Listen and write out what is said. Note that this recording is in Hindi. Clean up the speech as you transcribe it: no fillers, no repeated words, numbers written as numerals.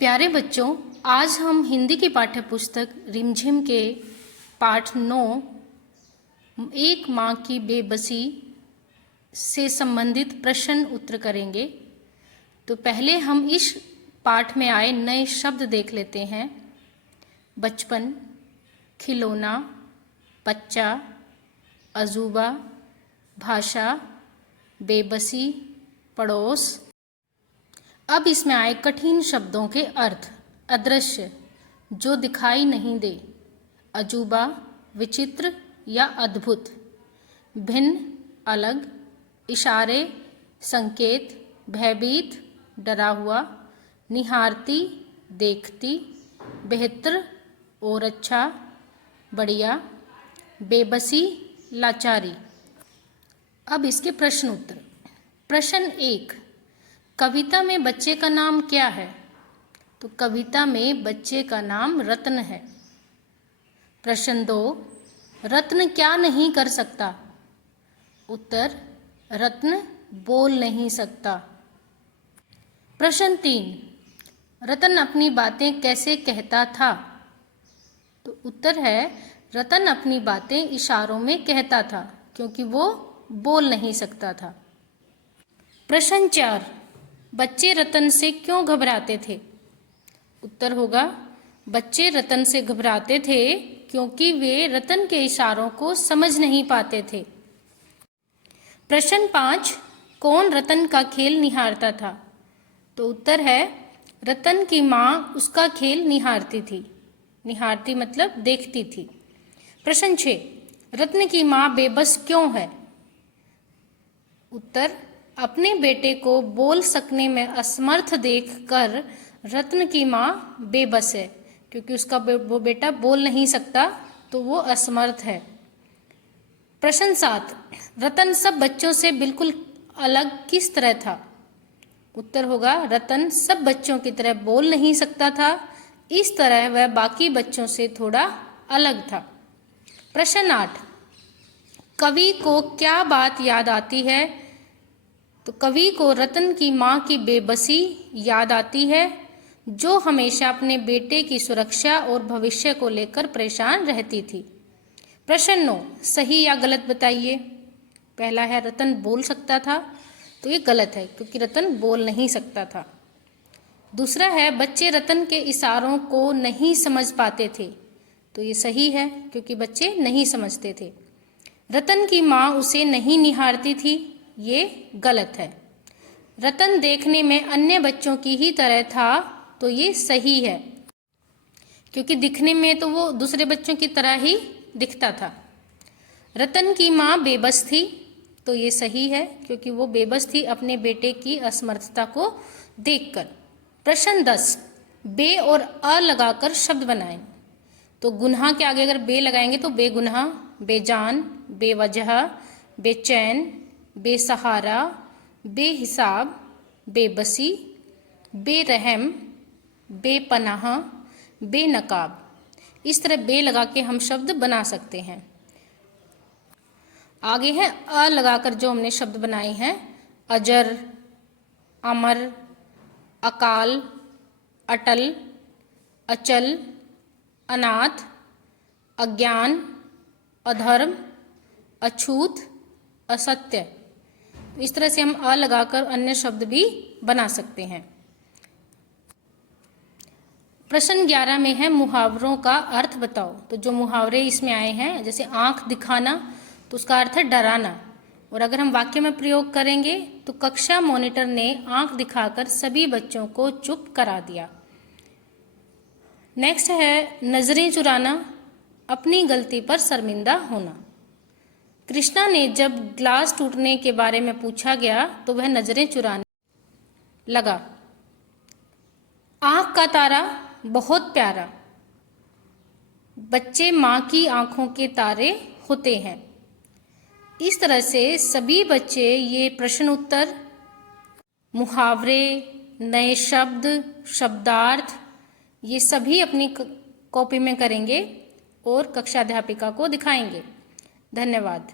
प्यारे बच्चों, आज हम हिंदी की पाठ्य पुस्तक रिमझिम के पाठ 9 एक माँ की बेबसी से संबंधित प्रश्न उत्तर करेंगे। तो पहले हम इस पाठ में आए नए शब्द देख लेते हैं। बचपन, खिलौना, बच्चा, अजूबा, भाषा, बेबसी, पड़ोस। अब इसमें आए कठिन शब्दों के अर्थ। अदृश्य, जो दिखाई नहीं दे। अजूबा, विचित्र या अद्भुत। भिन्न, अलग। इशारे, संकेत। भयभीत, डरा हुआ। निहारती, देखती। बेहतर और अच्छा, बढ़िया। बेबसी, लाचारी। अब इसके प्रश्न उत्तर। प्रश्न 1, कविता में बच्चे का नाम क्या है? तो कविता में बच्चे का नाम रत्न है। प्रश्न 2, रत्न क्या नहीं कर सकता? उत्तर, रत्न बोल नहीं सकता। प्रश्न 3, रतन अपनी बातें कैसे कहता था? तो उत्तर है, रतन अपनी बातें इशारों में कहता था क्योंकि वो बोल नहीं सकता था। प्रश्न 4, बच्चे रतन से क्यों घबराते थे? उत्तर होगा, बच्चे रतन से घबराते थे क्योंकि वे रतन के इशारों को समझ नहीं पाते थे। प्रश्न 5, कौन रतन का खेल निहारता था? तो उत्तर है, रतन की माँ उसका खेल निहारती थी। निहारती मतलब देखती थी। प्रश्न 6, रत्न की माँ बेबस क्यों है? उत्तर, अपने बेटे को बोल सकने में असमर्थ देखकर रत्न की माँ बेबस है क्योंकि उसका वो बेटा बोल नहीं सकता तो वो असमर्थ है। प्रश्न 7, रतन सब बच्चों से बिल्कुल अलग किस तरह था? उत्तर होगा, रतन सब बच्चों की तरह बोल नहीं सकता था, इस तरह वह बाकी बच्चों से थोड़ा अलग था। प्रश्न 8, कवि को क्या बात याद आती है? तो कवि को रतन की माँ की बेबसी याद आती है जो हमेशा अपने बेटे की सुरक्षा और भविष्य को लेकर परेशान रहती थी। प्रश्न 9, सही या गलत बताइए। पहला है, रतन बोल सकता था, तो ये गलत है क्योंकि रतन बोल नहीं सकता था। दूसरा है, बच्चे रतन के इशारों को नहीं समझ पाते थे, तो ये सही है क्योंकि बच्चे नहीं समझते थे। रतन की माँ उसे नहीं निहारती थी, ये गलत है। रतन देखने में अन्य बच्चों की ही तरह था, तो ये सही है क्योंकि दिखने में तो वो दूसरे बच्चों की तरह ही दिखता था। रतन की माँ बेबस थी, तो ये सही है क्योंकि वो बेबस थी अपने बेटे की असमर्थता को देखकर। प्रश्न 10, बे और अ लगाकर शब्द बनाएं। तो गुनाह के आगे अगर बे लगाएंगे तो बेगुनाह, बेजान, बेवजह, बेचैन, बेसहारा, बेहिसाब, बेबसी, बेरहम, बेपनाह, बेनकाब। इस तरह बे लगा के हम शब्द बना सकते हैं। आगे है अ लगाकर जो हमने शब्द बनाए हैं, अजर, अमर, अकाल, अटल, अचल, अनाथ, अज्ञान, अधर्म, अछूत, असत्य। इस तरह से हम अ लगाकर अन्य शब्द भी बना सकते हैं। प्रश्न 11 में है, मुहावरों का अर्थ बताओ। तो जो मुहावरे इसमें आए हैं, जैसे आंख दिखाना, तो उसका अर्थ है डराना, और अगर हम वाक्य में प्रयोग करेंगे तो कक्षा मॉनिटर ने आंख दिखाकर सभी बच्चों को चुप करा दिया। नेक्स्ट है, नजरें चुराना, अपनी गलती पर शर्मिंदा होना। कृष्णा ने जब ग्लास टूटने के बारे में पूछा गया तो वह नजरें चुराने लगा। आंख का तारा बहुत प्यारा, बच्चे माँ की आंखों के तारे होते हैं। इस तरह से सभी बच्चे ये प्रश्न उत्तर, मुहावरे, नए शब्द, शब्दार्थ, ये सभी अपनी कॉपी में करेंगे और कक्षाध्यापिका को दिखाएंगे। धन्यवाद।